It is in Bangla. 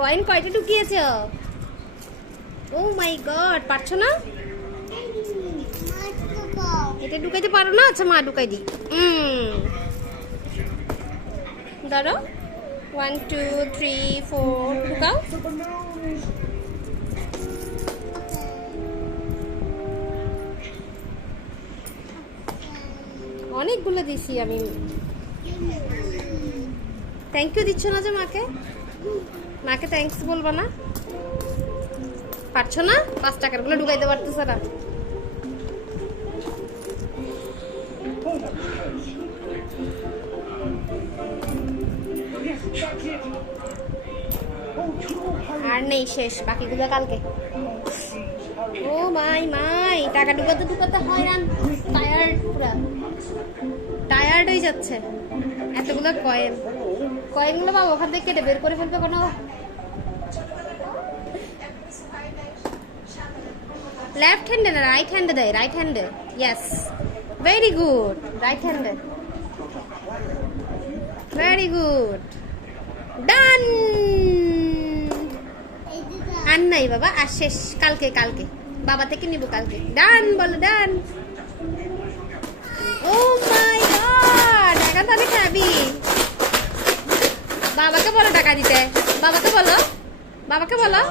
কয়েন কয়টা ঢুকিয়েছ? ও মাই গড, পারছো না? এটা ঢুকাইতে পারো না? আচ্ছা মা ঢুকাই দিই। ধরো 1 2 3 4 ঢুকাও। অনেকগুলো দিছি আমি। থ্যাংক ইউ দিচ্ছ না যে মাকে? মাকে থ্যাঙ্কস বলবা না? পারছো না? 5 টাকার গুলো ঢুকাইতে পারতেছো না? আর নেই, শেষ। বাকিগুলো কালকে। ও মাই মাই, টাকা ঢুকাতে ঢুকাতে হয়রান, টায়ার্ড, পুরা টায়ার্ড হয়ে যাচ্ছে। এতগুলো কয়েনগুলো বাবা ওখান থেকে কেটে বের করে ফেলবে কোনো। লেফট হ্যান্ডে না রাইট হ্যান্ডে দেয়? রাইট হ্যান্ডে, ইয়েস, ভেরি গুড, রাইট হ্যান্ডে, ভেরি গুড, ডান। আর নাই বাবা, আর শেষ। কালকে কালকে বাবা থেকে নিব কালকে। ডান বলো, ডান। ও মাই গড, টাকা তাহলে খাবি। বাবাকে বলো টাকা দিতে, বাবাকে বলো, বাবাকে বলো।